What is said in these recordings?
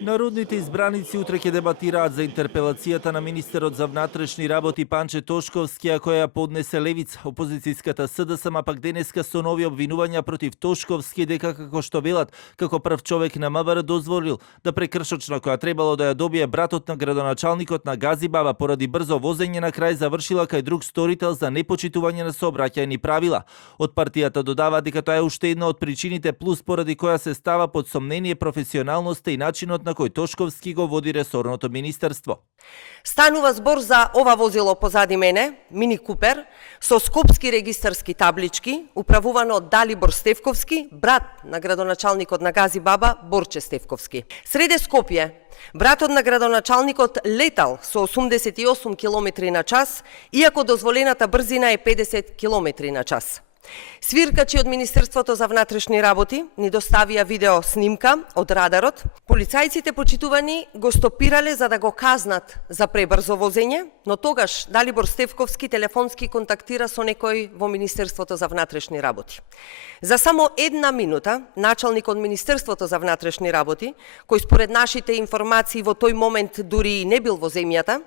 Народните избраници утре ќе дебатираат за интерпелацијата на министерот за внатрешни работи Панче Тошковски, а која ја поднесе Левица. Опозицијската СДСМ пак денеска со нови обвинувања против Тошковски дека, како што велат, како прв човек на МВР дозволил да прекршочна која требало да ја добие братот на градоначалникот на Газибаба поради брзо возење на крај завршила кај друг сторител за непочитување на сообраќајни правила. Од партијата додава дека тоа е уште една од причините плюс поради која се става под сомнение професионалноста и начинот на кој Тошковски го води ресорното министерство. Станува збор за ова возило позади мене, Мини Купер, со скопски регистарски таблички, управувано од Далибор Стевковски, брат на градоначалникот на Газибаба, Борче Стевковски. Среде Скопје, братот на градоначалникот летал со 88 км на час, иако дозволената брзина е 50 км на час. Свиркачи од Министерството за внатрешни работи ни доставија видео снимка од радарот. Полицајците почитувани го стопирале за да го казнат за пребрзо возење, но тогаш Далибор Стевковски телефонски контактира со некој во Министерството за внатрешни работи. За само една минута, началникот од Министерството за внатрешни работи, кој според нашите информации во тој момент дури и не бил во земјата,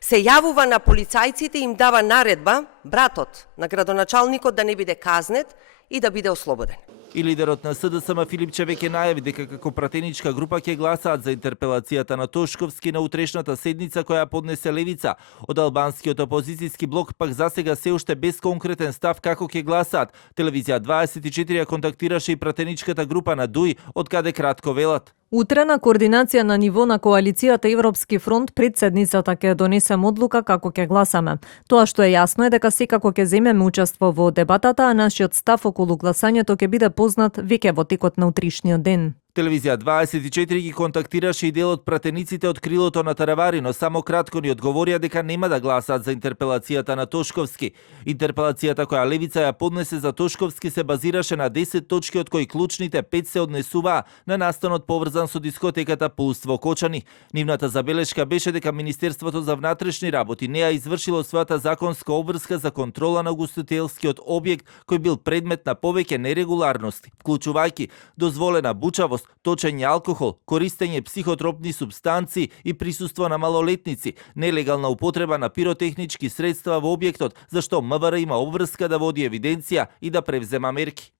се јавува на полицајците и им дава наредба братот на градоначалникот да не биде казнет и да биде ослободен. И лидерот на СДСМ Филипче веќе најави дека како пратеничка група ќе гласаат за интерпелацијата на Тошковски на утрешната седница која поднесе Левица. Од албанскиот опозицијски блок пак засега се уште без конкретен став како ќе гласаат. Телевизија 24 ја контактираше и пратеничката група на ДУИ, од каде кратко велат. Утре на координација на ниво на коалицијата Европски фронт пред седницата ќе донесем одлука како ќе гласаме. Тоа што е јасно е дека секако ќе земеме учество во дебатата, а нашиот став околу гласањето ќе биде познат веќе во текот на утришниот ден. Телевизија 24 ги контактираше и дел од пратениците од крилото на Таравари, но само кратко ни одговорија дека нема да гласаат за интерпелацијата на Тошковски. Интерпелацијата која Левица ја поднесе за Тошковски се базираше на 10 точки, од кои клучните 5 се однесуваа на настанот поврзан со дискотеката Пулс во Кочани. Нивната забелешка беше дека Министерството за внатрешни работи не ја извршило својата законска обврска за контрола на угостителскиот објект кој бил предмет на повеќе нерегуларности, вклучувајќи дозволена бучавост, точење алкохол, користење психотропни супстанции и присуство на малолетници, нелегална употреба на пиротехнички средства во објектот, зашто МВР има обврска да води евиденција и да превзема мерки.